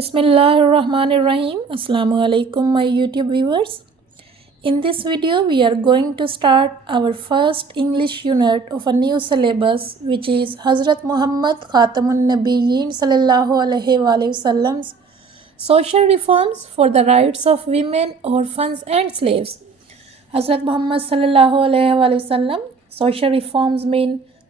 Bismillahirrahmanirrahim. Assalamu alaikum my YouTube viewers. In this video we are going to start our first English unit of a new syllabus which is Hazrat Muhammad Khatamun Nabiyyin sallallahu alaihi wasallam's social reforms for the rights of women, orphans and slaves. Hazrat Muhammad sallallahu alaihi wasallam social reforms mean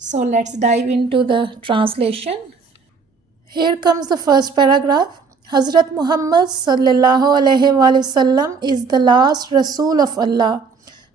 So let's dive into the translation. Here comes the first paragraph. Hazrat Muhammad sallallahu alaihi wasallam is the last Rasul of Allah.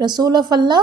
Rasul of Allah,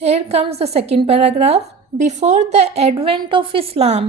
Here comes the second paragraph. Before the advent of Islam,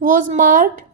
was marked,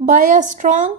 by a strong,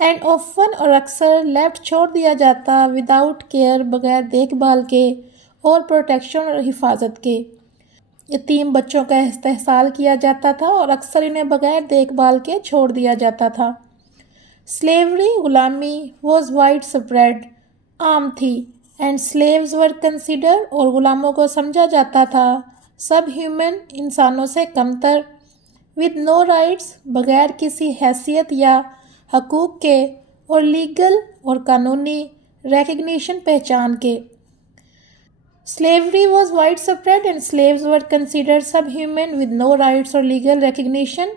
and اوفن اور اکثر left چھوڑ دیا جاتا without care بغیر دیکھ بھال کے اور پروٹیکشن اور حفاظت کے. یتیم بچوں کا استحصال کیا جاتا تھا اور اکثر انہیں بغیر دیکھ بھال کے چھوڑ دیا جاتا تھا. سلیوری غلامی واز وائڈ اسپریڈ عام تھی اینڈ سلیوز ور کنسیڈر اور غلاموں کو سمجھا جاتا تھا سب ہیومن انسانوں سے کمتر ود نو رائٹس بغیر کسی حیثیت یا حقوق کے اور لیگل اور قانونی ریکگنیشن پہچان کے. Slavery was widespread and slaves were considered subhuman with no rights or legal recognition.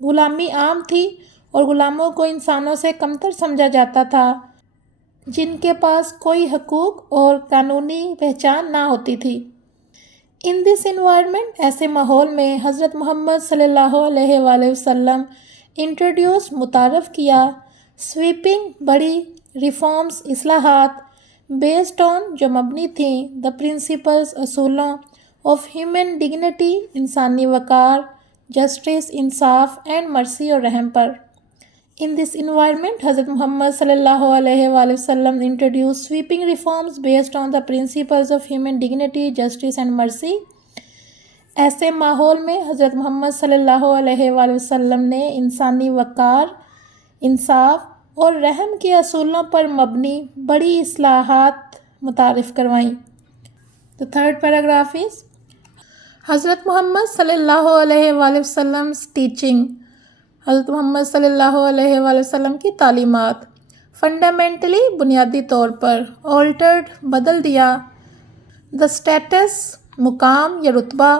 غلامی عام تھی اور غلاموں کو انسانوں سے کمتر سمجھا جاتا تھا جن کے پاس کوئی حقوق اور قانونی پہچان نہ ہوتی تھی. In this environment ایسے ماحول میں حضرت محمد صلی اللہ علیہ وآلہ وسلم انٹروڈیوس متعارف کیا sweeping بڑی ریفارمز اصلاحات بیسڈ آن جو مبنی تھیں دا پرنسپلز اصولوں آف ہیومن ڈگنیٹی انسانی وقار جسٹس انصاف اینڈ مرسی اور رحم پر. ان دس انوائرمنٹ حضرت محمد صلی اللہ علیہ وآلہ وسلم introduce sweeping reforms based on the principles of human dignity justice and mercy. ایسے ماحول میں حضرت محمد صلی اللہ علیہ وآلہ وسلم نے انسانی وقار انصاف اور رحم کے اصولوں پر مبنی بڑی اصلاحات متعارف کروائیں. The third paragraph is حضرت محمد صلی اللہ علیہ وآلہ وسلم ٹیچنگ. حضرت محمد صلی اللہ علیہ وآلہ وسلم کی تعلیمات فنڈامنٹلی بنیادی طور پر آلٹرڈ بدل دیا دا اسٹیٹس مقام یا رتبہ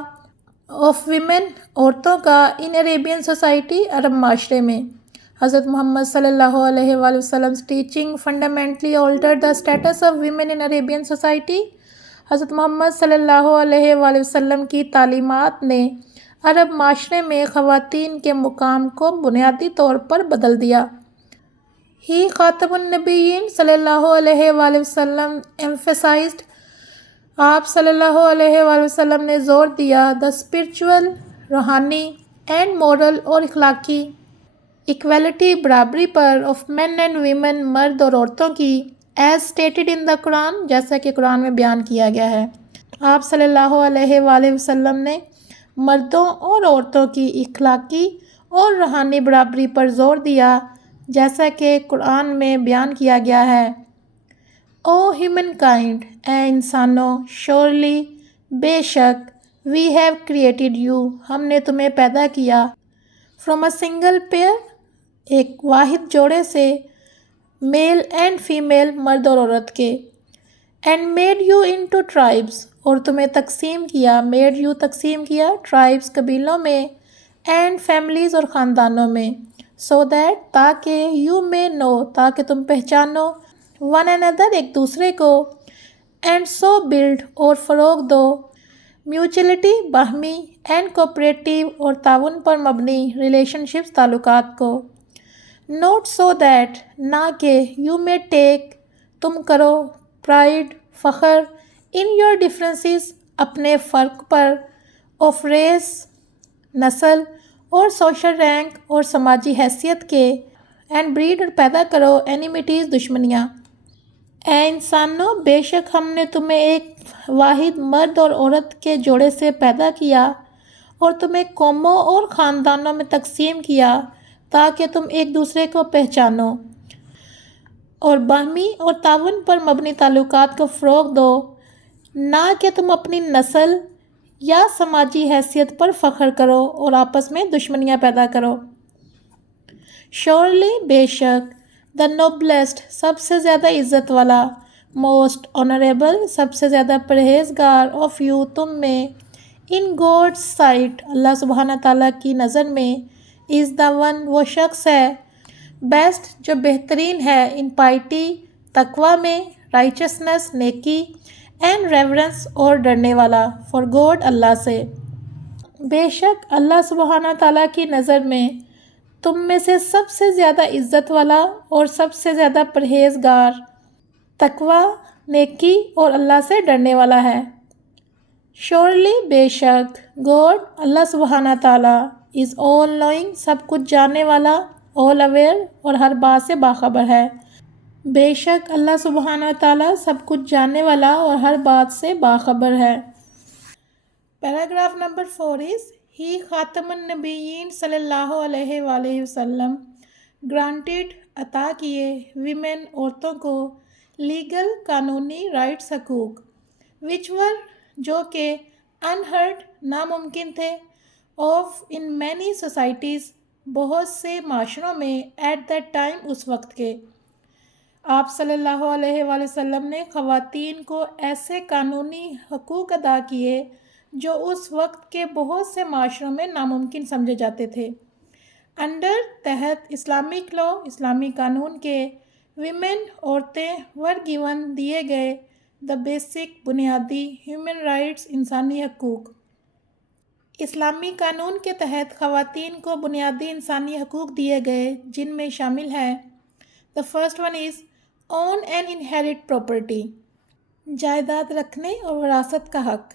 آف ویمن عورتوں کا ان عربین سوسائٹی عرب معاشرے میں. حضرت محمد صلی اللہ علیہ وآلہ وسلم teaching fundamentally altered the status of women in Arabian society. حضرت محمد صلی اللہ علیہ وآلہ وسلم کی تعلیمات نے عرب معاشرے میں خواتین کے مقام کو بنیادی طور پر بدل دیا. ہی خاتم النبیین صلی اللہ علیہ وآلہ وسلم ایمفیسائزڈ آپ صلی اللہ علیہ وآلہ وسلم نے زور دیا دا اسپرچول روحانی اینڈ مورل اور اخلاقی ایکویلٹی برابری پر آف مین اینڈ ویمن مرد اور عورتوں کی ایز اسٹیٹڈ ان دا قرآن جیسا کہ قرآن میں بیان کیا گیا ہے. آپ صلی اللہ علیہ وآلہ وسلم نے مردوں اور عورتوں کی اخلاقی اور روحانی برابری پر زور دیا جیسا کہ قرآن میں بیان کیا گیا ہے. او ہیومن کائنڈ اے انسانوں شورلی بے شک وی ہیو کریٹڈ یو ہم نے تمہیں پیدا کیا فرام اے سنگل پیئر ایک واحد جوڑے سے میل اینڈ فیمیل مرد اور عورت کے and made you into tribes اور تمہیں تقسیم کیا میڈ یو تقسیم کیا ٹرائبس قبیلوں میں اینڈ فیملیز اور خاندانوں میں سو دیٹ تاکہ یو میں نو تاکہ تم پہچانو ون another ایک دوسرے کو اینڈ سو بلڈ اور فروغ دو میوچلٹی باہمی اینڈ کوپریٹیو اور تعاون پر مبنی ریلیشن شپس تعلقات کو. نوٹ سو دیٹ نہ کہ یو میں ٹیک تم کرو پرائڈ فخر ان یور ڈفرینسز اپنے فرق پر آف ریس نسل اور سوشل رینک اور سماجی حیثیت کے اینڈ بریڈ اور پیدا کرو اینیمیٹیز دشمنیاں. اے انسانوں بے شک ہم نے تمہیں ایک واحد مرد اور عورت کے جوڑے سے پیدا کیا اور تمہیں قوموں اور خاندانوں میں تقسیم کیا تاکہ تم ایک دوسرے کو پہچانو اور باہمی اور تعاون پر مبنی تعلقات کو فروغ دو نہ کہ تم اپنی نسل یا سماجی حیثیت پر فخر کرو اور آپس میں دشمنیاں پیدا کرو. شورلی بے شک دا نوبلسٹ سب سے زیادہ عزت والا موسٹ آنریبل سب سے زیادہ پرہیزگار آف یو تم میں ان گاڈ سائٹ اللہ سبحانہ تعالیٰ کی نظر میں از دا ون وہ شخص ہے بیسٹ جو بہترین ہے ان پائٹی تقوی میں رائچسنس نیکی اینڈ ریورنس اور ڈرنے والا فار گاڈ اللہ سے. بے شک اللہ سبحانہ تعالیٰ کی نظر میں تم میں سے سب سے زیادہ عزت والا اور سب سے زیادہ پرہیزگار تقوی نیکی اور اللہ سے ڈرنے والا ہے. شورلی بے شک گاڈ اللہ سبحانہ تعالیٰ از آل نوئنگ سب کچھ جاننے والا all aware اور ہر بات سے باخبر ہے۔ بے شک اللہ سبحانہ و تعالیٰ سب کچھ جاننے والا اور ہر بات سے باخبر ہے۔ پیراگراف نمبر 4 is ہی خاتم النبیین صلی اللہ علیہ وآلہ وسلم گرانٹیڈ عطا کیے ویمن عورتوں کو لیگل قانونی رائٹس حقوق which were جو کہ unheard ناممکن تھے of in many societies بہت سے معاشروں میں at that time اس وقت کے۔ آپ صلی اللہ علیہ وآلہ وسلم نے خواتین کو ایسے قانونی حقوق ادا کیے جو اس وقت کے بہت سے معاشروں میں ناممکن سمجھے جاتے تھے۔ انڈر تحت اسلامک لا اسلامی قانون کے ویمن عورتیں ور گیون دیے گئے دا بیسک بنیادی ہیومن رائٹس انسانی حقوق۔ اسلامی قانون کے تحت خواتین کو بنیادی انسانی حقوق دیے گئے جن میں شامل ہے the first one is own and inherent property جائیداد رکھنے اور وراثت کا حق۔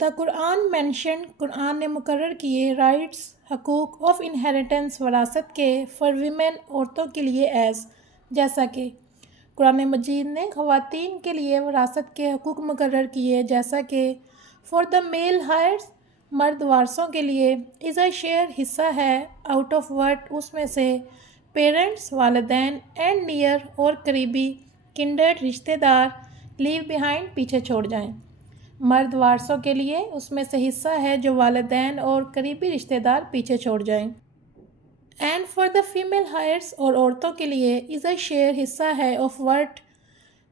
دا قرآن مینشنڈ قرآن نے مقرر کیے رائٹس حقوق آف انہیریٹنس وراثت کے فار ویمن عورتوں کے لیے ایز جیسا کہ قرآن مجید نے خواتین کے لیے وراثت کے حقوق مقرر کیے جیسا کہ فار دا میل ہائرس مرد وارثوں کے لیے از اے شیئر حصہ ہے آؤٹ آف وٹ اس میں سے پیرنٹس والدین اینڈ نیئر اور قریبی کنڈرڈ رشتہ دار لیو بیہائنڈ پیچھے چھوڑ جائیں۔ مرد وارثوں کے لیے اس میں سے حصہ ہے جو والدین اور قریبی رشتہ دار پیچھے چھوڑ جائیں۔ اینڈ فار دا فیمیل ہائرس اور عورتوں کے لیے از اے شیئر حصہ ہے آف وٹ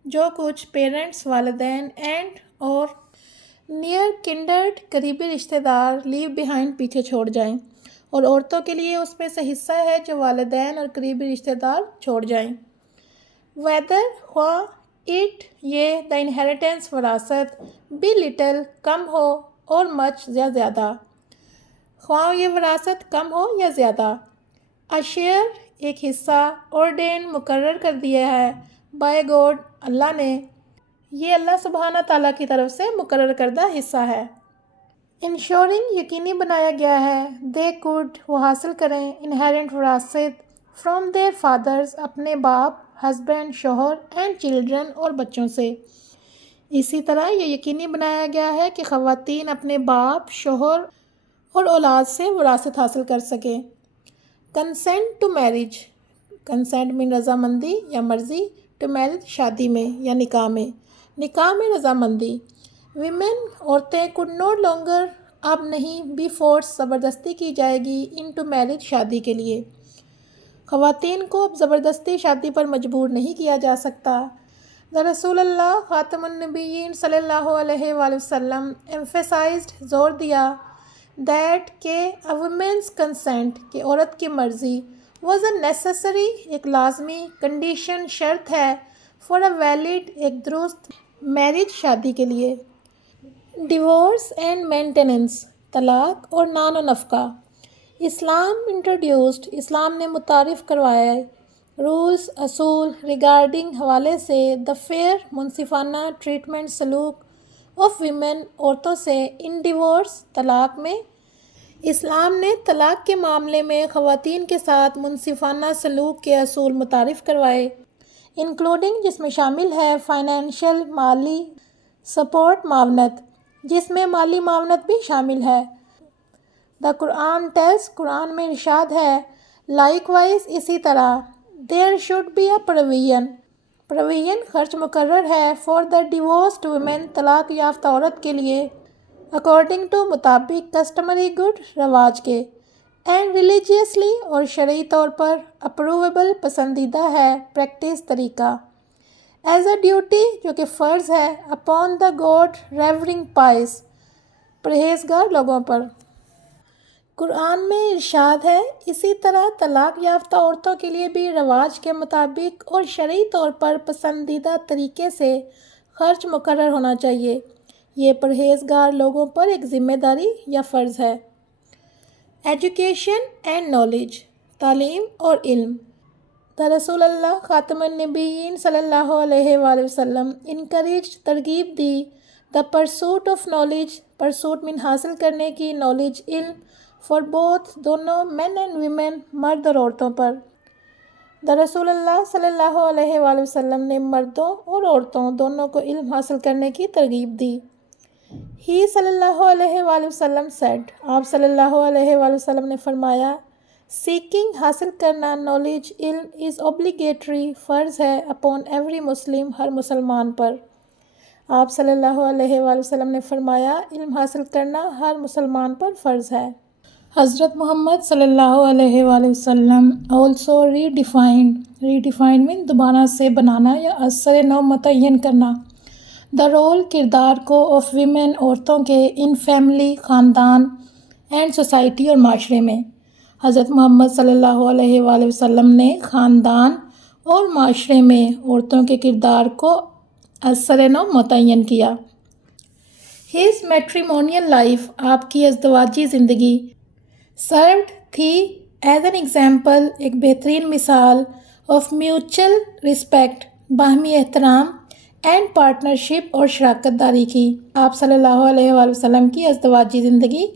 جو کچھ پیرنٹس والدین اینڈ اور نیئر کنڈرڈ قریبی رشتہ دار لیو بیہائنڈ پیچھے چھوڑ جائیں، اور عورتوں کے لیے اس میں سے حصہ ہے جو والدین اور قریبی رشتہ دار چھوڑ جائیں۔ ویدر خواہ اٹ یہ دا انہیریٹنس وراثت بی لٹل کم ہو اور مچ یا زیادہ، خواہ یہ وراثت کم ہو یا زیادہ۔ شیئر ایک حصہ ordained مقرر کر دیا ہے بائی گاڈ اللہ نے، یہ اللہ سبحانہ تعالیٰ کی طرف سے مقرر کردہ حصہ ہے۔ انشورنگ یقینی بنایا گیا ہے دے کوڈ وہ حاصل کریں انہیرنٹ وراثت فرام دیئر فادرز اپنے باپ ہسبینڈ شوہر اینڈ چلڈرن اور بچوں سے۔ اسی طرح یہ یقینی بنایا گیا ہے کہ خواتین اپنے باپ شوہر اور اولاد سے وراثت حاصل کر سکیں۔ کنسینٹ ٹو میرج کنسینٹ میں رضامندی یا مرضی ٹو میرج شادی میں یا نکاح میں رضامندی۔ ویمن عورتیں could no longer اب نہیں بی فورس زبردستی کی جائے گی انٹو میرج شادی کے لیے، خواتین کو اب زبردستی شادی پر مجبور نہیں کیا جا سکتا۔ دا رسول اللہ خاتم النبیین صلی اللہ علیہ وآلہ وسلم emphasized زور دیا دیٹ کہ a woman's consent کہ عورت کی مرضی was a necessary ایک لازمی کنڈیشن شرط ہے for a valid ایک درست میرج شادی کے لیے۔ ڈیورس اینڈ مینٹیننس طلاق اور نان و نفقہ۔ اسلام انٹروڈیوسڈ اسلام نے متعارف کروایا رولز اصول ریگارڈنگ حوالے سے دا فیئر منصفانہ ٹریٹمنٹ سلوک آف ویمن عورتوں سے ان ڈیورس طلاق میں۔ اسلام نے طلاق کے معاملے میں خواتین کے ساتھ منصفانہ سلوک کے اصول متعارف کروائے انکلوڈنگ جس میں شامل ہے فائنینشیل مالی سپورٹ معاونت جس میں مالی معاونت بھی شامل ہے۔ دا قرآن ٹیلز قرآن میں ارشاد ہے لائک وائز اسی طرح there should be a provision خرچ مقرر ہے فار دا ڈیورسڈ ویمن طلاق یافتہ عورت کے لیے اکارڈنگ ٹو مطابق کسٹمری گڈ رواج کے اینڈ ریلیجیسلی اور شرعی طور پر اپروویبل پسندیدہ ہے پریکٹس طریقہ ایز اے ڈیوٹی جو کہ فرض ہے اپون دا گاڈ ریورنگ پائس پرہیزگار لوگوں پر۔ قرآن میں ارشاد ہے اسی طرح طلاق یافتہ عورتوں کے لیے بھی رواج کے مطابق اور شرعی طور پر پسندیدہ طریقے سے خرچ مقرر ہونا چاہیے، یہ پرہیزگار لوگوں پر ایک ذمہ داری یا فرض ہے۔ ایجوکیشن اینڈ نالج تعلیم اور علم۔ دا رسول اللہ خاتم النبیین صلی اللہ علیہ وآلہ وسلم انکریج ترغیب دی the pursuit of knowledge pursuit من حاصل کرنے کی نالج علم فار بوتھ دونوں مین اینڈ ویمن مرد اور عورتوں پر۔ رسول اللہ صلی اللہ علیہ وآلہ وسلم نے مردوں اور عورتوں دونوں کو علم حاصل کرنے کی ترغیب دی۔ He صلی اللہ علیہ وآلہ وسلم said، آپ صلی اللہ علیہ وآلہ وسلم نے فرمایا، سیکنگ حاصل کرنا نالج علم از obligatory فرض ہے upon every مسلم ہر مسلمان پر۔ آپ صلی اللہ علیہ وآلہ وسلم نے فرمایا علم حاصل کرنا ہر مسلمان پر فرض ہے۔ حضرت محمد صلی اللہ علیہ وآلہ وسلم also redefined mean دوبارہ سے بنانا یا اثر نو متعین کرنا the role کردار کو of women عورتوں کے in family خاندان and society اور معاشرے میں۔ حضرت محمد صلی اللہ علیہ وآلہ وسلم نے خاندان اور معاشرے میں عورتوں کے کردار کو اثر نو متعین کیا۔ His matrimonial life آپ کی ازدواجی زندگی served تھی as an example ایک بہترین مثال of mutual respect باہمی احترام اینڈ پارٹنرشپ اور شراکت داری کی۔ آپ صلی اللہ علیہ وآلہ وسلم کی ازدواجی زندگی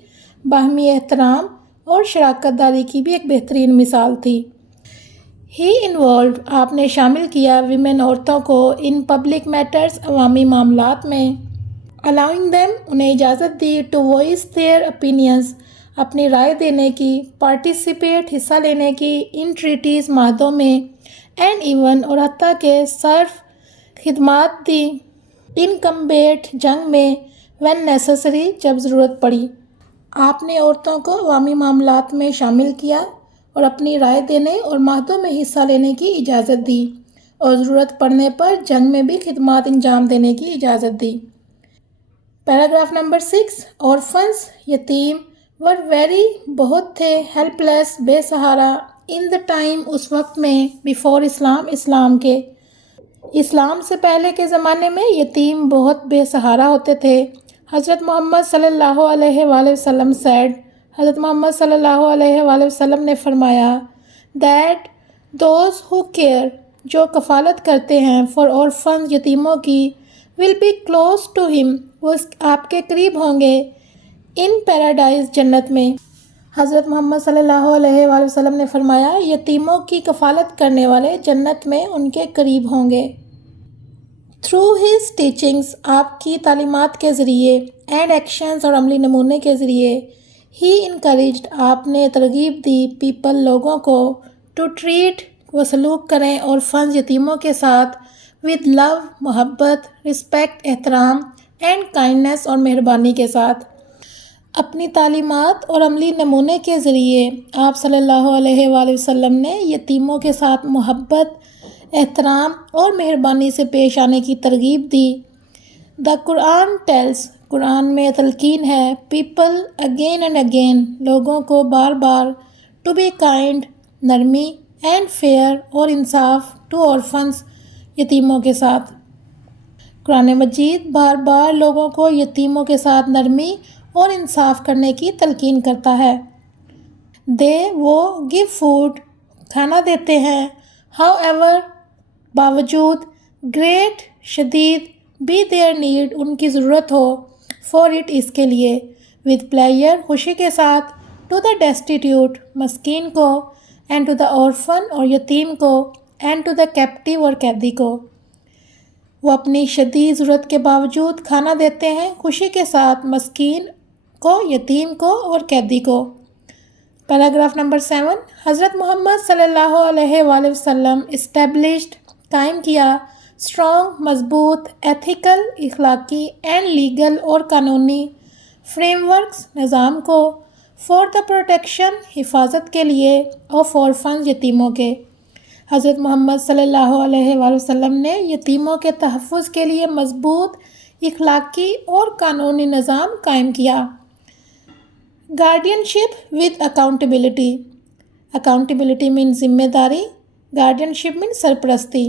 باہمی احترام اور شراکت داری کی بھی ایک بہترین مثال تھی۔ He involved آپ نے شامل کیا women عورتوں کو in public matters عوامی معاملات میں allowing them انہیں اجازت دی to voice their opinions اپنی رائے دینے کی participate حصہ لینے کی in treaties معاہدوں میں and even اور حتیٰ کہ صرف خدمات دی in combat جنگ میں when necessary جب ضرورت پڑی۔ آپ نے عورتوں کو عوامی معاملات میں شامل کیا اور اپنی رائے دینے اور معاہدوں میں حصہ لینے کی اجازت دی اور ضرورت پڑنے پر جنگ میں بھی خدمات انجام دینے کی اجازت دی۔ پیراگراف نمبر 6 orphans یتیم were very بہت تھے helpless بے سہارا in the time اس وقت میں before اسلام کے اسلام سے پہلے کے زمانے میں یتیم بہت بے سہارا ہوتے تھے۔ حضرت محمد صلی اللہ علیہ وآلہ وسلم said حضرت محمد صلی اللہ علیہ وآلہ وسلم نے فرمایا that those who care جو کفالت کرتے ہیں for orphans یتیموں کی will be close to him وہ آپ کے قریب ہوں گے in paradise جنت میں۔ حضرت محمد صلی اللہ علیہ وآلہ وسلم نے فرمایا یتیموں کی کفالت کرنے والے جنت میں ان کے قریب ہوں گے۔ Through his teachings آپ کی تعلیمات کے ذریعے and actions اور عملی نمونے کے ذریعے he encouraged آپ نے ترغیب دی people لوگوں کو to treat وہ سلوک کریں orphans یتیموں کے ساتھ with love محبت respect احترام and kindness اور مہربانی کے ساتھ۔ اپنی تعلیمات اور عملی نمونے کے ذریعے آپ صلی اللہ علیہ وآلہ وسلم نے یتیموں کے ساتھ محبت احترام اور مہربانی سے پیش آنے کی ترغیب دی۔ The Quran tells قرآن میں تلقین ہے people again and again لوگوں کو بار بار to be kind نرمی and fair اور انصاف to orphans یتیموں کے ساتھ۔ قرآن مجید بار بار لوگوں کو یتیموں کے ساتھ نرمی اور انصاف کرنے کی تلقین کرتا ہے۔ وہ give food کھانا دیتے ہیں however باوجود great شدید be their need ان کی ضرورت ہو for it اس کے لیے with pleasure خوشی کے ساتھ to the destitute مسکین کو and to the orphan اور یتیم کو and to the captive اور قیدی کو۔ وہ اپنی شدید ضرورت کے باوجود کھانا دیتے ہیں خوشی کے ساتھ مسکین کو یتیم کو اور قیدی کو۔ پیراگراف نمبر 7 حضرت محمد صلی اللہ علیہ وآلہ وسلم established قائم کیا اسٹرانگ مضبوط ایتھیکل اخلاقی اینڈ لیگل اور قانونی فریم ورکس نظام کو فار دا پروٹیکشن حفاظت کے لیے آف orphans یتیموں کے۔ حضرت محمد صلی اللہ علیہ وآلہ وسلم نے یتیموں کے تحفظ کے لیے مضبوط اخلاقی اور قانونی نظام قائم کیا۔ گارڈینشپ ود اکاؤنٹیبلٹی اکاؤنٹیبلٹی مین ذمہ داری گارڈینشپ مین سرپرستی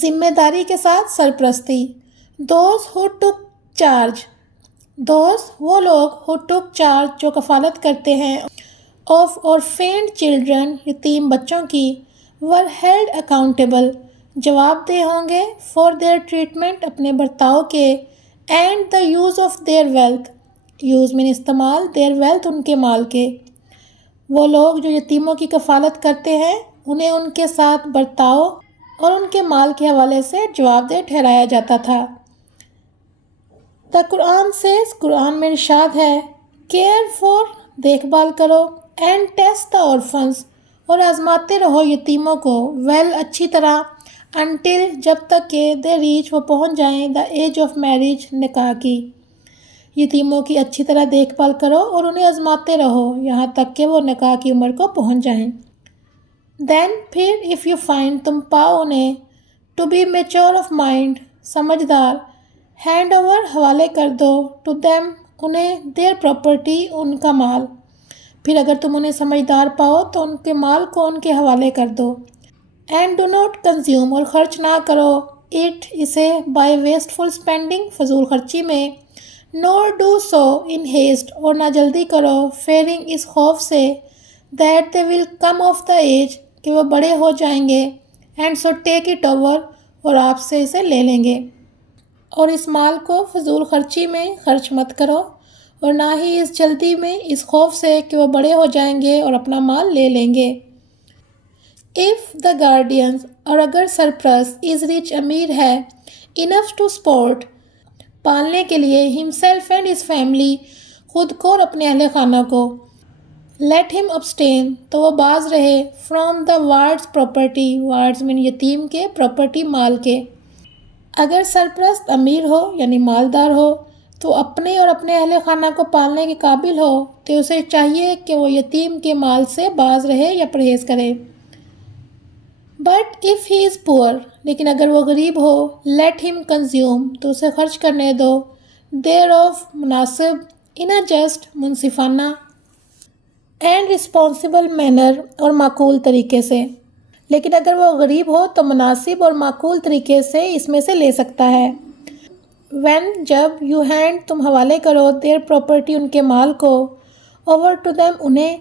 ذمہ داری کے ساتھ سرپرستی۔ Those who took charge those وہ لوگ ہو ٹک چارج جو کفالت کرتے ہیں آف orphaned چلڈرن یتیم بچوں کی ور ہیلڈ اکاؤنٹیبل جواب دہ ہوں گے فار دیئر ٹریٹمنٹ اپنے برتاؤ کے and the use of their wealth use مین استعمال دیئر ویلتھ ان کے مال کے۔ وہ لوگ جو یتیموں کی کفالت کرتے ہیں انہیں ان کے ساتھ برتاؤ اور ان کے مال کے حوالے سے جواب دہ ٹھہرایا جاتا تھا۔ The Quran says، قرآن میں ارشاد ہے، کیئر فار، دیکھ بھال کرو، اینڈ ٹیسٹ the orphans، اور آزماتے رہو یتیموں کو، ویل، اچھی طرح، انٹل، جب تک کہ دے ریچ، وہ پہنچ جائیں، دا ایج آف میرج، نکاح کی۔ یتیموں کی اچھی طرح دیکھ بھال کرو اور انہیں آزماتے رہو یہاں تک کہ وہ نکاح کی عمر کو پہنچ جائیں۔ دین، پھر، اف یو فائنڈ، تم پاؤ انہیں، to be mature of mind, سمجھدار، ہینڈ اوور، حوالے کر دو، ٹو دیم، انہیں، دیر پراپرٹی، ان کا مال۔ پھر اگر تم انہیں سمجھدار پاؤ تو ان کے مال کو ان کے حوالے کر دو۔ اینڈ ڈو ناٹ کنزیوم، اور خرچ نہ کرو، اٹ، اسے، بائی ویسٹفل اسپینڈنگ، فضول خرچی میں، نور ڈو سو ان ہیسٹ، اور نہ جلدی کرو، فیئرنگ، اس خوف سے، that they will come of the age, کہ وہ بڑے ہو جائیں گے، and so take it over, اور آپ سے اسے لے لیں گے۔ اور اس مال کو فضول خرچی میں خرچ مت کرو، اور نہ ہی اس جلدی میں، اس خوف سے کہ وہ بڑے ہو جائیں گے اور اپنا مال لے لیں گے۔ If the guardians، اور اگر سرپرست، is rich، امیر ہے، enough to support، پالنے کے لیے، himself and his family، خود کو اور اپنے اہل خانہ کو، let him abstain، تو وہ باز رہے، from the wards property، wards میں یتیم کے، property مال کے۔ اگر سرپرست امیر ہو یعنی مالدار ہو تو اپنے اور اپنے اہل خانہ کو پالنے کے قابل ہو تو اسے چاہیے کہ وہ یتیم کے مال سے باز رہے یا پرہیز کرے۔ بٹ اف ہی از پور، لیکن اگر وہ غریب ہو، لیٹ ہم کنزیوم، تو اسے خرچ کرنے دو، دیر آف، مناسب، ان اے جسٹ، منصفانہ، اینڈ رسپانسبل مینر، اور معقول طریقے سے۔ لیکن اگر وہ غریب ہو تو مناسب اور معقول طریقے سے اس میں سے لے سکتا ہے۔ وین، جب، یو ہینڈ، تم حوالے کرو، دیر پراپرٹی، ان کے مال کو، اوور ٹو دیم، انہیں،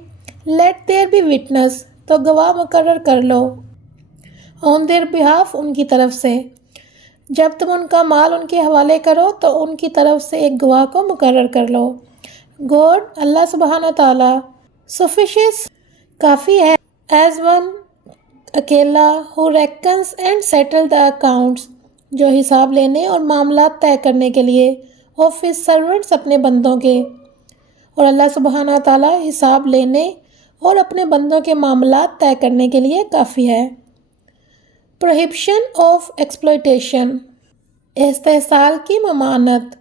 لیٹ دیر بی وٹنس، تو گواہ مقرر کر لو، آن دیر بہاف، ان کی طرف سے۔ جب تم ان کا مال ان کے حوالے کرو تو ان کی طرف سے ایک گواہ کو مقرر کر لو۔ گوڈ، اللہ سبحانہ تعالیٰ، سفیشینس، کافی ہے، ایز ون، اکیلا، who reckons and settle the accounts, جو حساب لینے اور معاملات طے کرنے کے لیے، آف ہز سرونٹس، اپنے بندوں کے، اور اللہ سبحانہ تعالیٰ حساب لینے اور اپنے بندوں کے معاملات طے کرنے کے لیے کافی ہے۔ پروہیبشن آف ایکسپلائٹیشن، استحصال کی ممانعت،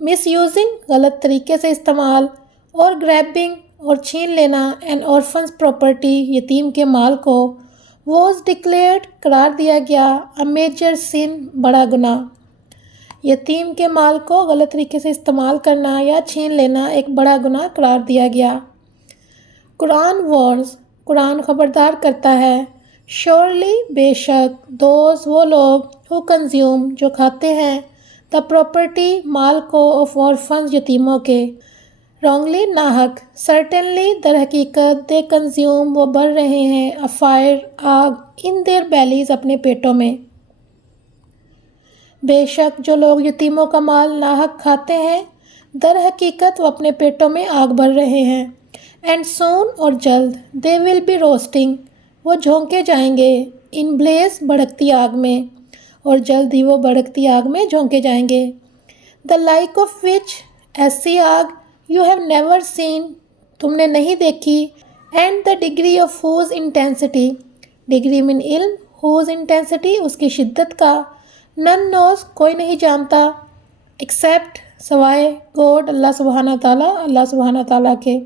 مس یوزنگ، غلط طریقے سے استعمال، اور گریبنگ، اور چھین لینا، این آرفنس پراپرٹی، یتیم کے مال کو، واز ڈکلیئرڈ، قرار دیا گیا، اے میجر سن، بڑا گناہ۔ یتیم کے مال کو غلط طریقے سے استعمال کرنا یا چھین لینا ایک بڑا گناہ قرار دیا گیا۔ قرآن وارنز، قرآن خبردار کرتا ہے، شیورلی، بے شک، دوز، وہ لوگ، ہو کنزیوم، جو کھاتے ہیں، دا پراپرٹی، مال کو، آف آرفنز، یتیموں کے، رانگلی، ناحق، سرٹنلی، در حقیقت، دے کنزیوم، وہ بھر رہے ہیں، اے فائر، آگ، ان دیر بیلیز، اپنے پیٹوں میں۔ بے شک جو لوگ یتیموں کا مال ناحق کھاتے ہیں، در حقیقت وہ اپنے پیٹوں میں آگ بھر رہے ہیں۔ اینڈ سون، اور جلد، دے ول بی روسٹنگ، وہ جھونکے جائیں گے، ان بلیز، بھڑکتی آگ میں، اور جلد ہی وہ بھڑکتی آگ میں جھونکے جائیں گے۔ دا لائک آف وچ، ایسی آگ، یو ہیو نیور سین، تم نے نہیں دیکھی، and the degree of whose intensity, degree من علم، ہوز انٹینسٹی، اس کی شدت کا، نن نوز، کوئی نہیں جانتا، ایکسیپٹ، سوائے، گوڈ، اللہ سبحانہ تعالیٰ کے۔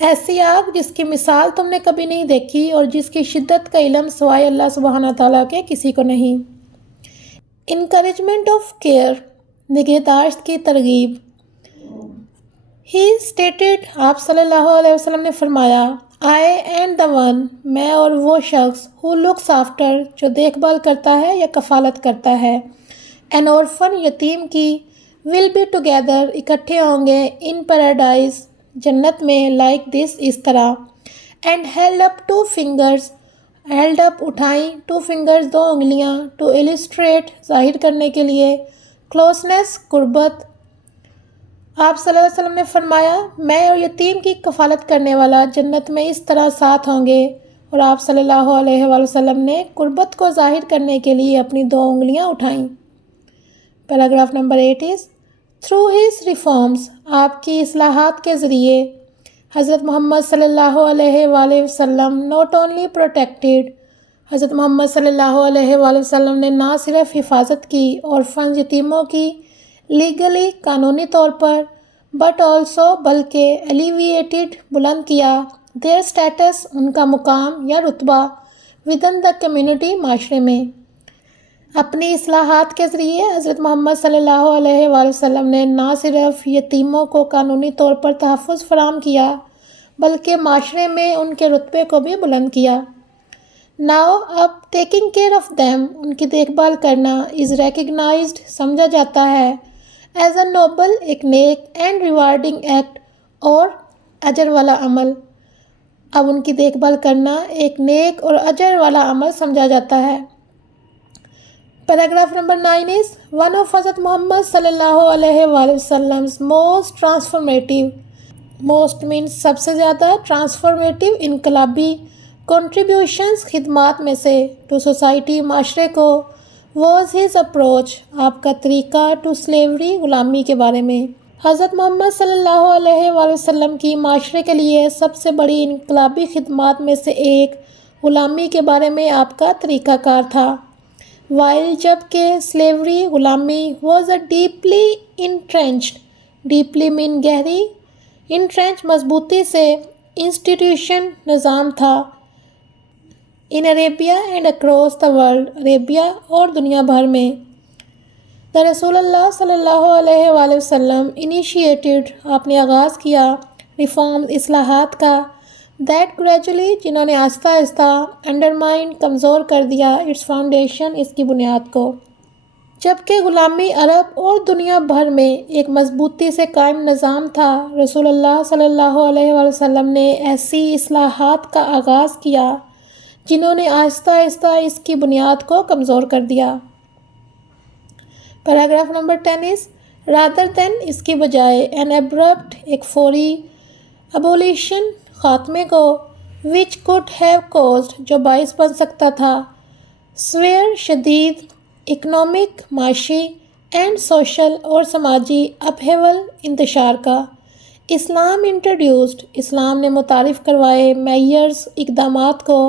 ایسی آگ جس کی مثال تم نے کبھی نہیں دیکھی اور جس کی شدت کا علم سوائے اللہ سبحانہ تعالیٰ کے کسی کو نہیں۔ انکریجمنٹ آف کیئر، نگہداشت کی ترغیب۔ ہی اسٹیٹڈ، آپ صلی اللہ علیہ وسلم نے فرمایا، آئی اینڈ دا ون، میں اور وہ شخص، ہو لکس آفٹر، جو دیکھ بھال کرتا ہے یا کفالت کرتا ہے، این آرفن، یتیم کی، ول بی ٹوگیدر، اکٹھے ہوں گے، ان پیراڈائز، جنت میں، لائک دس، اس طرح، and held up two fingers, held up, اٹھائیں، ٹو فنگرز، دو انگلیاں، ٹو ایلسٹریٹ، ظاہر کرنے کے لیے، کلوزنس، قربت۔ آپ صلی اللہ علیہ وسلم نے فرمایا، میں اور یتیم کی کفالت کرنے والا جنت میں اس طرح ساتھ ہوں گے، اور آپ صلی اللہ علیہ وآلہ وسلم نے قربت کو ظاہر کرنے کے لیے اپنی 2 انگلیاں اٹھائیں۔ Paragraph number 8 is Through his reforms آپ کی اصلاحات کے ذریعے حضرت محمد صلی اللہ علیہ وآلہ وسلم not only protected حضرت محمد صلی اللہ علیہ وآلہ وسلم نے نہ صرف حفاظت کی orphans یتیموں کی لیگلی قانونی طور پر بٹ آلسو بلکہ alleviated بلند کیا their status ان کا مقام یا رتبہ within the community معاشرے میں۔ اپنی اصلاحات کے ذریعے حضرت محمد صلی اللہ علیہ وآلہ وسلم نے نہ صرف یتیموں کو قانونی طور پر تحفظ فراہم کیا بلکہ معاشرے میں ان کے رتبے کو بھی بلند کیا۔ ناؤ اب taking care of them in کی دیکھ بھال کرنا از ریکگنائزڈ سمجھا جاتا ہے ایز اے نوبل ایک نیک اینڈ ریوارڈنگ ایکٹ اور اجر والا عمل۔ اب ان کی دیکھ بھال کرنا ایک نیک اور اجر والا عمل سمجھا جاتا ہے۔ Paragraph number 9 is one of حضرت محمد صلی اللہ علیہ وآلہ وسلم most transformative most means سب سے زیادہ transformative انقلابی contributions خدمات میں سے to society معاشرے کو was his approach آپ کا طریقہ to slavery غلامی کے بارے میں۔ حضرت محمد صلی اللہ علیہ وآلہ وسلم کی معاشرے کے لیے سب سے بڑی انقلابی خدمات میں سے ایک غلامی کے بارے میں آپ کا طریقہ کار تھا۔ while جبکہ slavery غلامی was a deeply entrenched deeply mean گہری entrenched مضبوطی سے institution نظام تھا in Arabia and across the world Arabia اور دنیا بھر میں۔ the رسول اللہ صلی اللہ علیہ وآلہ وسلم initiated آپ نے آغاز کیا reform اصلاحات کا that gradually جنہوں نے آہستہ آہستہ undermined کمزور کر دیا its foundation اس کی بنیاد کو۔ جبکہ غلامی عرب اور دنیا بھر میں ایک مضبوطی سے قائم نظام تھا رسول اللہ صلی اللہ علیہ وآلہ وسلم نے ایسی اصلاحات کا آغاز کیا جنہوں نے آہستہ آہستہ اس کی بنیاد کو کمزور کر دیا۔ Paragraph number 10 is rather than اس کی بجائے an abrupt ایک فوری abolition خاتمے کو which could have caused جو باعث بن سکتا تھا severe شدید اکنامک معاشی اینڈ سوشل اور سماجی upheaval انتشار کا۔ اسلام انٹروڈیوسڈ اسلام نے متعارف کروائے میئرز اقدامات کو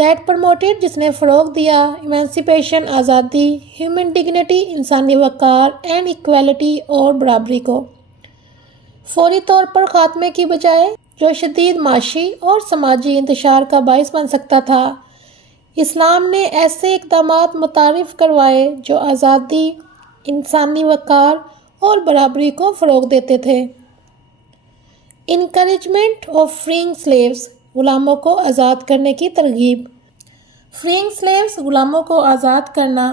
that promoted جس نے فروغ دیا ایمانسیپیشن آزادی ہیومن ڈگنیٹی انسانی وقار اینڈ ایکویلٹی اور برابری کو۔ فوری طور پر خاتمے کی بجائے جو شدید معاشی اور سماجی انتشار کا باعث بن سکتا تھا اسلام نے ایسے اقدامات متعارف کروائے جو آزادی انسانی وقار اور برابری کو فروغ دیتے تھے۔ انکریجمنٹ آف فریئنگ سلیوز غلاموں کو آزاد کرنے کی ترغیب۔ فریئنگ سلیوز غلاموں کو آزاد کرنا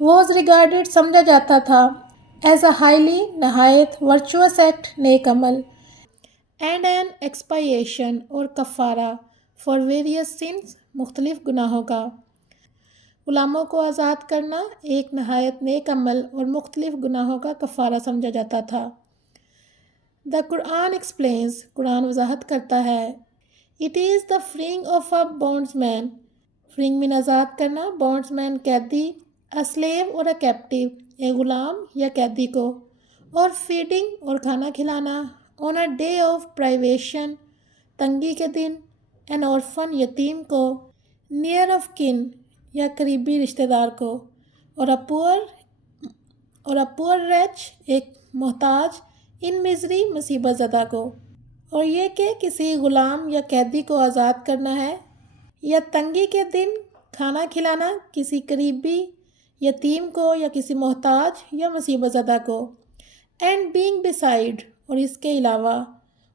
واز ریگارڈڈ سمجھا جاتا تھا ایز اے ہائیلی نہایت ورچوئس ایکٹ نیک عمل اینڈ این ایکسپائیشن اور کفارہ فار ویریس سنس مختلف گناہوں کا۔ غلاموں کو آزاد کرنا ایک نہایت نیک عمل اور مختلف گناہوں کا کفارہ سمجھا جاتا تھا۔ The Quran explains قرآن وضاحت کرتا ہے It is the freeing of a bondsman freeing میں آزاد کرنا bondsman قیدی a slave اور a captive ایک غلام یا قیدی کو اور feeding اور کھانا کھلانا on a day of privation تنگی کے دن an orphan یتیم کو near of kin یا قریبی رشتہ دار کو اور a poor wretch ایک محتاج in misery مصیبت زدہ کو۔ اور یہ کہ کسی غلام یا قیدی کو آزاد کرنا ہے یا تنگی کے دن کھانا کھلانا کسی قریبی یتیم کو یا کسی محتاج یا مصیبت زدہ کو and being beside اور اس کے علاوہ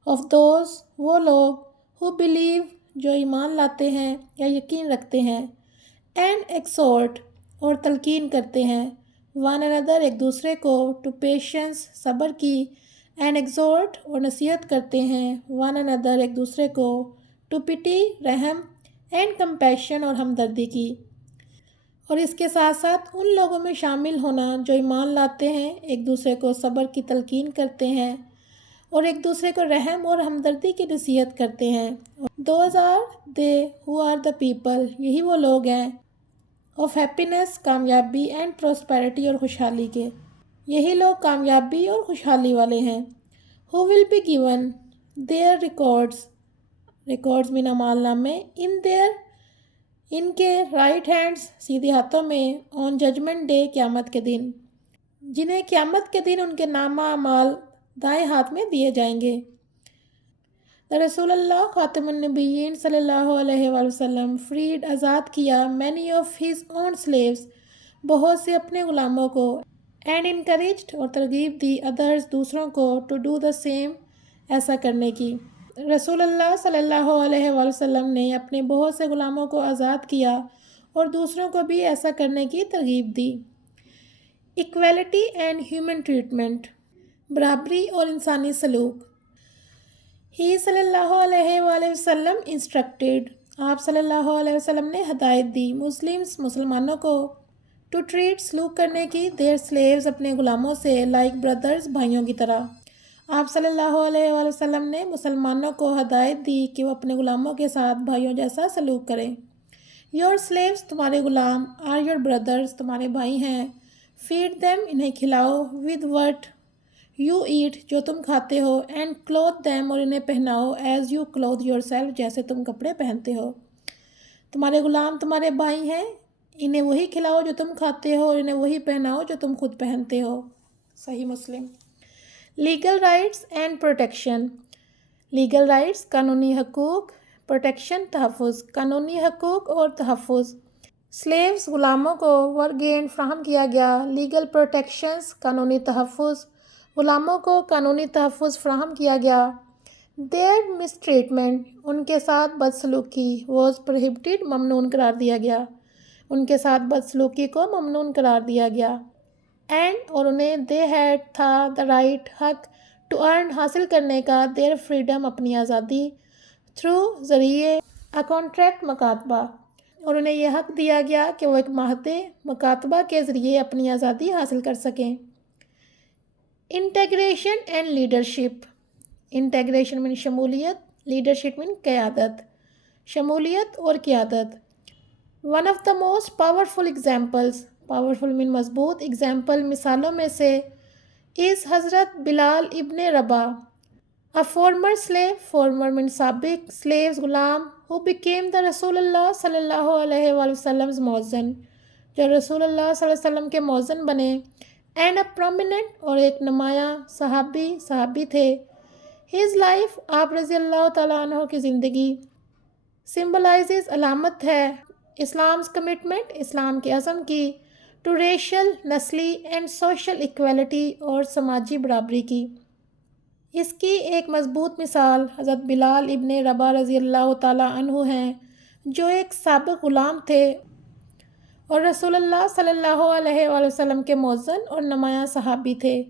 of those وہ لوگ who believe جو ایمان لاتے ہیں یا یقین رکھتے ہیں and exhort اور تلقین کرتے ہیں one another ایک دوسرے کو to patience صبر کی and exhort اور نصیحت کرتے ہیں one another ایک دوسرے کو to pity رحم and compassion اور ہمدردی کی۔ اور اس کے ساتھ ساتھ ان لوگوں میں شامل ہونا جو ایمان لاتے ہیں ایک دوسرے کو صبر کی تلقین کرتے ہیں اور ایک دوسرے کو رحم اور ہمدردی کی نصیحت کرتے ہیں. Those are they who are the people. یہی وہ لوگ ہیں of happiness, کامیابی and prosperity اور خوشحالی کے. یہی لوگ کامیابی اور خوشحالی والے ہیں. Who will be given their records میں اعمال نامے ان کے رائٹ ہینڈز سیدھے ہاتھوں میں on judgment day قیامت کے دن، جنہیں قیامت کے دن ان کے نامہ اعمال دائیں ہاتھ میں دیے جائیں گے. رسول اللہ خاتم النبیین صلی اللہ علیہ وآلہ وسلم freed آزاد کیا many of his own slaves بہت سے اپنے غلاموں کو and encouraged اور ترغیب دی others دوسروں کو to do the same ایسا کرنے کی. رسول اللہ صلی اللہ علیہ وآلہ وسلم نے اپنے بہت سے غلاموں کو آزاد کیا اور دوسروں کو بھی ایسا کرنے کی ترغیب دی. Equality and human treatment برابری اور انسانی سلوک. ہی صلی اللہ علیہ وآلہ وسلم انسٹرکٹیڈ آپ صلی اللہ علیہ وسلم نے ہدایت دی مسلمانوں کو ٹو ٹریٹ سلوک کرنے کی دیئر سلیوز اپنے غلاموں سے لائک بردرز بھائیوں کی طرح. آپ صلی اللہ علیہ وآلہ وسلم نے مسلمانوں کو ہدایت دی کہ وہ اپنے غلاموں کے ساتھ بھائیوں جیسا سلوک کریں. یور سلیوز تمہارے غلام آر یور بردرز تمہارے بھائی ہیں. فیڈ دیم انہیں کھلاؤ ود وٹ یو ایٹ جو تم کھاتے ہو اینڈ کلوتھ دیم اور انہیں پہناؤ as you clothe yourself جیسے تم کپڑے پہنتے ہو. تمہارے غلام تمہارے بھائی ہیں، انہیں وہی کھلاؤ جو تم کھاتے ہو اور انہیں وہی پہناؤ جو تم خود پہنتے ہو. Sahih Muslim. Legal rights and protection. Legal rights قانونی حقوق، پروٹیکشن تحفظ، قانونی حقوق اور تحفظ. سلیوز غلاموں کو ورگینڈ فراہم کیا گیا. لیگل پروٹیکشنز قانونی تحفظ، غلاموں کو قانونی تحفظ فراہم کیا گیا. دیئر مس ٹریٹمنٹ ان کے ساتھ بدسلوکی واز پروہیبٹڈ ممنوع قرار دیا گیا. ان کے ساتھ بدسلوکی کو ممنوع قرار دیا گیا. اینڈ اور انہیں دے ہیڈ تھا دا رائٹ حق ٹو ارن حاصل کرنے کا دیئر فریڈم اپنی آزادی تھرو ذریعے اے کانٹریکٹ مکاتبہ اور انہیں یہ حق دیا گیا کہ وہ ایک معاہدے مکاتبہ کے ذریعے اپنی آزادی حاصل کر سکیں. Integration and leadership. انٹیگریشن میں شمولیت، لیڈرشپ میں قیادت، شمولیت اور قیادت. One of the most powerful examples powerful میں مضبوط ایگزامپل مثالوں میں سے از حضرت بلال ابن رباح a former slave former من سابق slaves Ghulam who became the رسول اللہ صلی اللہ علیہ وآلہ وسلم مؤذن جو رسول اللہ صلی اللہ علیہ وسلم کے مؤذن بنے and a prominent اور ایک نمایاں صحابی تھے. his life آپ رضی اللہ تعالیٰ عنہ کی زندگی symbolizes علامت ہے اسلام's commitment اسلام کے عزم کی to racial نسلی and social equality اور سماجی برابری کی. اس کی ایک مضبوط مثال حضرت بلال ابن رباح رضی اللہ تعالیٰ عنہ ہیں جو ایک سابق غلام تھے اور رسول اللہ صلی اللہ علیہ وآلہ وسلم کے مؤذن اور نمایاں صحابی تھے.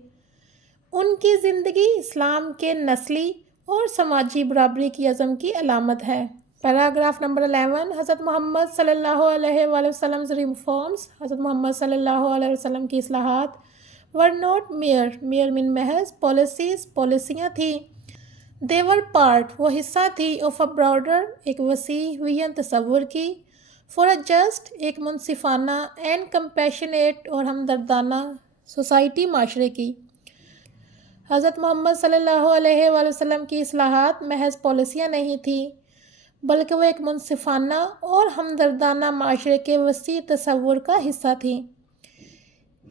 ان کی زندگی اسلام کے نسلی اور سماجی برابری کی عزم کی علامت ہے. پیراگراف نمبر 11 حضرت محمد صلی اللہ علیہ وآلہ وسلم ریفارمز حضرت محمد صلی اللہ علیہ وسلم کی اصلاحات were not mere من محض پالیسیاں تھیں. they were part وہ حصہ تھی of a broader ایک وسیع ویژن تصور کی for a just ایک منصفانہ and compassionate اور ہمدردانہ سوسائٹی معاشرے کی. حضرت محمد صلی اللہ علیہ وآلہ وسلم کی اصلاحات محض پالیسیاں نہیں تھیں بلکہ وہ ایک منصفانہ اور ہمدردانہ معاشرے کے وسیع تصور کا حصہ تھیں.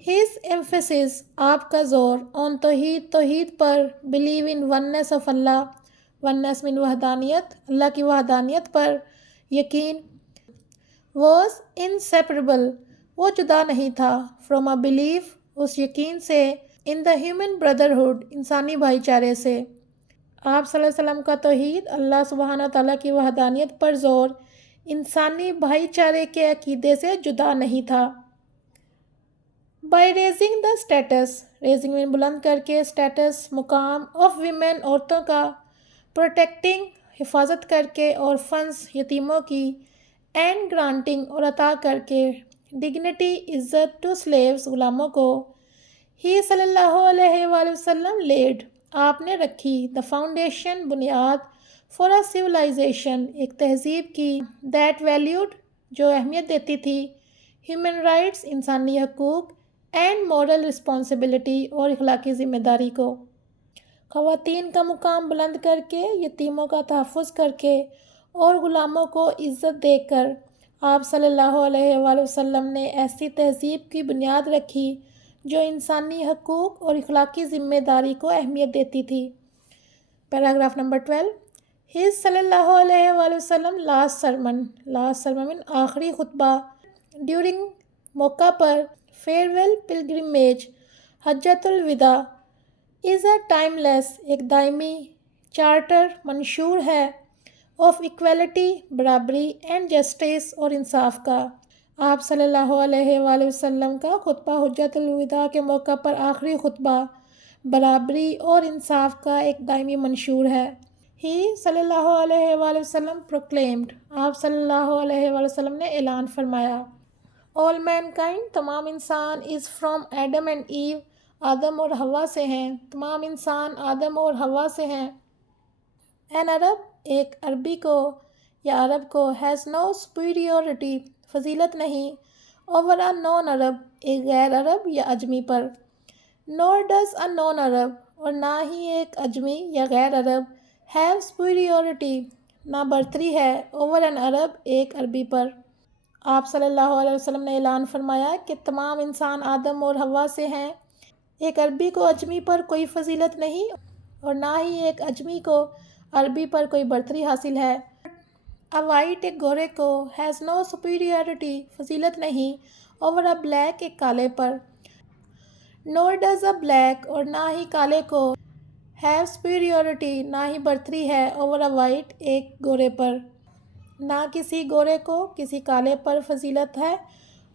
His emphasis آپ کا زور on توحید پر believe in oneness of Allah oneness من وحدانیت اللہ کی وحدانیت پر یقین was inseparable وہ جدا نہیں تھا from a belief اس یقین سے in the human brotherhood انسانی بھائی چارے سے. آپ صلی اللہ علیہ وسلم کا توحید اللہ سبحانہ تعالیٰ کی وحدانیت پر زور انسانی بھائی چارے کے عقیدے سے جدا نہیں تھا. By raising the status raising میں بلند کر کے اسٹیٹس مقام آف ویمن عورتوں کا پروٹیکٹنگ حفاظت کر کے اور فنس یتیموں کی اینڈ گرانٹنگ اور عطا کر کے ڈگنیٹی عزت ٹو سلیوز غلاموں کو. ہی صلی اللہ علیہ وآلہ وسلم لیڈ آپ نے رکھی، دا فاؤنڈیشن بنیاد، فار اے سویلائزیشن ایک تہذیب کی، دیٹ ویلیوڈ جو اہمیت دیتی تھی، ہیومن رائٹس انسانی حقوق، اینڈ مورل رسپانسبلٹی اور اخلاقی ذمہ داری کو، خواتین کا مقام بلند کر کے، یتیموں کا تحفظ کر کے اور غلاموں کو عزت دے کر آپ صلی اللہ علیہ وآلہ وسلم نے ایسی تہذیب کی بنیاد رکھی جو انسانی حقوق اور اخلاقی ذمہ داری کو اہمیت دیتی تھی۔ پیراگراف نمبر 12، ہز صلی اللہ علیہ وآلہ وسلم لاسٹ سرمن آخری خطبہ، ڈیورنگ موقع پر، فیئرویل پلگرمیج، حجۃ الوداع، از اے ٹائم لیس ایک دائمی چارٹر منشور ہے، آف ایکویلٹی برابری، اینڈ جسٹس اور انصاف کا۔ آپ صلی اللہ علیہ وآلہ وسلم کا خطبہ حجۃ الوداع کے موقع پر آخری خطبہ برابری اور انصاف کا ایک دائمی منشور ہے۔ ہی صلی اللہ علیہ وآلہ وسلم پروکلیمڈ، آپ صلی اللہ علیہ وآلہ وسلم نے اعلان فرمایا، آل مین کائنڈ تمام انسان، از فرام ایڈم اینڈ ایو آدم اور حوا سے ہیں، تمام انسان آدم اور حوا سے ہیں۔ این عرب ایک عربی کو یا عرب کو، ہیز نو سپیریورٹی فضیلت نہیں، اوور اے نان عرب ایک غیر عرب یا اجمی پر، نور ڈز اے نان عرب اور نہ ہی ایک اجمی یا غیر عرب، ہیو سپیریورٹی نہ برتری ہے، اوور این عرب ایک عربی پر۔ آپ صلی اللہ علیہ وسلم نے اعلان فرمایا کہ تمام انسان آدم اور حوا سے ہیں، ایک عربی کو اجمی پر کوئی فضیلت نہیں اور نہ ہی ایک اجمی کو عربی پر کوئی برتری حاصل ہے۔ اے وائٹ ایک گورے کو، ہیز نو سپیریورٹی فضیلت نہیں، اوور اے بلیک ایک کالے پر، نور ڈز اے بلیک اور نہ ہی کالے کو، ہیو سپیریورٹی نہ ہی برتری ہے، اوور اے وائٹ ایک گورے پر۔ نہ کسی گورے کو کسی کالے پر فضیلت ہے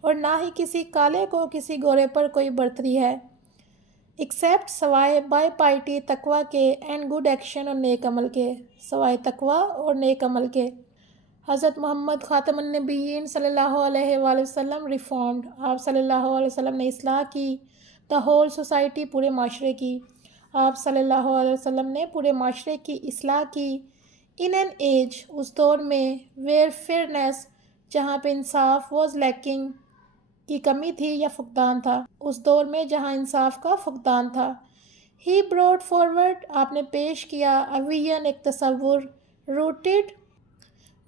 اور نہ ہی کسی کالے کو کسی گورے پر کوئی برتری ہے، ایکسیپٹ سوائے بائی پائٹی تقوی کے، اینڈ گڈ ایکشن اور نیک عمل کے، سوائے تقوی اور نیک عمل کے۔ حضرت محمد خاتم النبیین صلی اللہ علیہ وآلہ وسلم ریفارمڈ، آپ صلی اللہ علیہ وسلم نے اصلاح کی، دا ہول سوسائٹی پورے معاشرے کی، آپ صلی اللہ علیہ وسلم نے پورے معاشرے کی اصلاح کی، ان این ایج اس دور میں، ویئر فیئرنیس جہاں پہ انصاف، واز لیکنگ کی کمی تھی یا فقدان تھا، اس دور میں جہاں انصاف کا فقدان تھا۔ ہی بروٹ فارورڈ آپ نے پیش کیا، اویژن ایک تصور، روٹیڈ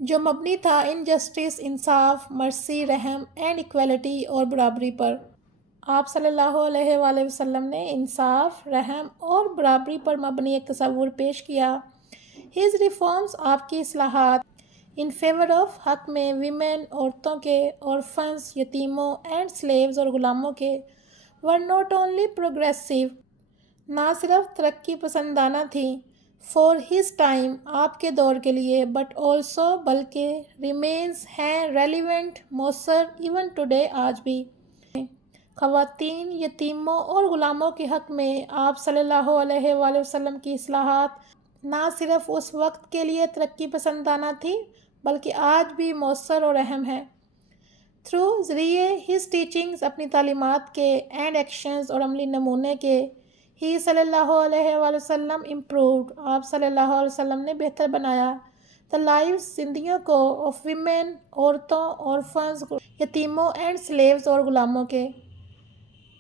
جو مبنی تھا، ان جسٹس انصاف، مرسی رحم، اینڈ ایکویلٹی اور برابری پر۔ آپ صلی اللہ علیہ وآلہ وسلم نے انصاف، رحم اور برابری پر مبنی ایک تصور پیش کیا۔ ہز ریفارمز آپ کی اصلاحات، ان فیور آف حق میں ویمن عورتوں کے، orphans یتیموں، اینڈ slaves اور غلاموں کے، were not only progressive نہ صرف ترقی پسندانہ تھیں، فار ہز ٹائم آپ کے دور کے لیے، بٹ آلسو بلکہ remains ہیں ریلیونٹ مؤثر ایون ٹوڈے آج بھی۔ خواتین، یتیموں اور غلاموں کے حق میں آپ صلی اللہ علیہ وآلہ وسلم کی اصلاحات نہ صرف اس وقت کے لیے ترقی پسندانہ تھی بلکہ آج بھی مؤثر اور اہم ہے۔ تھرو ذریعے ہز ٹیچنگز اپنی تعلیمات کے، اینڈ ایکشنز اور عملی نمونے کے، ہی صلی اللہ علیہ وآلہ وسلم امپرووڈ آپ صلی اللہ علیہ وسلم نے بہتر بنایا، دا لائفز زندگیوں کو، آف ویمن عورتوں، orphans یتیموں، اینڈ slaves اور غلاموں کے۔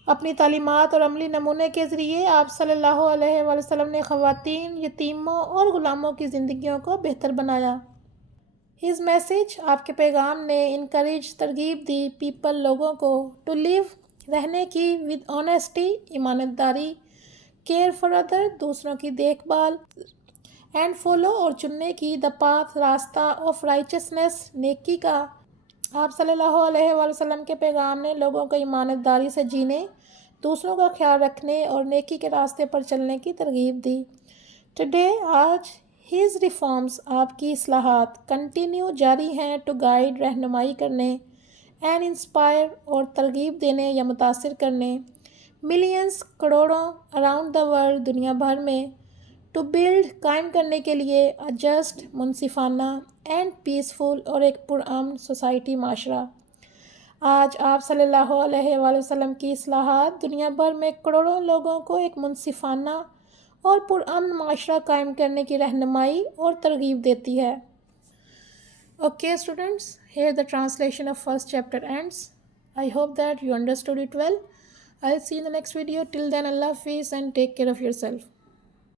اپنی تعلیمات اور عملی نمونے کے ذریعے آپ صلی اللہ علیہ وآلہ وسلم نے خواتین، یتیموں اور غلاموں کی زندگیوں کو بہتر بنایا۔ ہز میسیج آپ کے پیغام نے انکریج ترغیب دی پیپل لوگوں کو، ٹو لیو رہنے کی، ود آنیسٹی ایمانت داری، کیئر فار ادر دوسروں کی دیکھ بھال، اینڈ فالو اور چننے کی، دا پاتھ راستہ، آف رائچسنس نیکی کا۔ آپ صلی اللہ علیہ وآلہ وسلم کے پیغام نے لوگوں کو ایمانت داری سے جینے، دوسروں کا خیال رکھنے اور نیکی کے راستے پر چلنے کی ترغیب دی۔ ٹوڈے آج، ہز ریفارمز آپ کی اصلاحات کنٹینیو جاری ہیں، ٹو گائیڈ رہنمائی کرنے، اینڈ انسپائر اور ترغیب دینے یا متاثر کرنے، ملینز کروڑوں، اراؤنڈ دا ورلڈ دنیا بھر میں، ٹو بلڈ قائم کرنے کے لیے، اے جسٹ منصفانہ، اینڈ پیسفل اور ایک پرامن سوسائٹی معاشرہ۔ آج آپ صلی اللہ علیہ وآلہ وسلم کی اصلاحات دنیا بھر میں کروڑوں لوگوں کو ایک منصفانہ اور پرامن معاشرہ قائم کرنے کی رہنمائی اور ترغیب دیتی ہے۔ Okay students, here the translation of first chapter ends. I hope that you understood it well. I'll see you in the next video. Till then, Allah Hafiz and take care of yourself.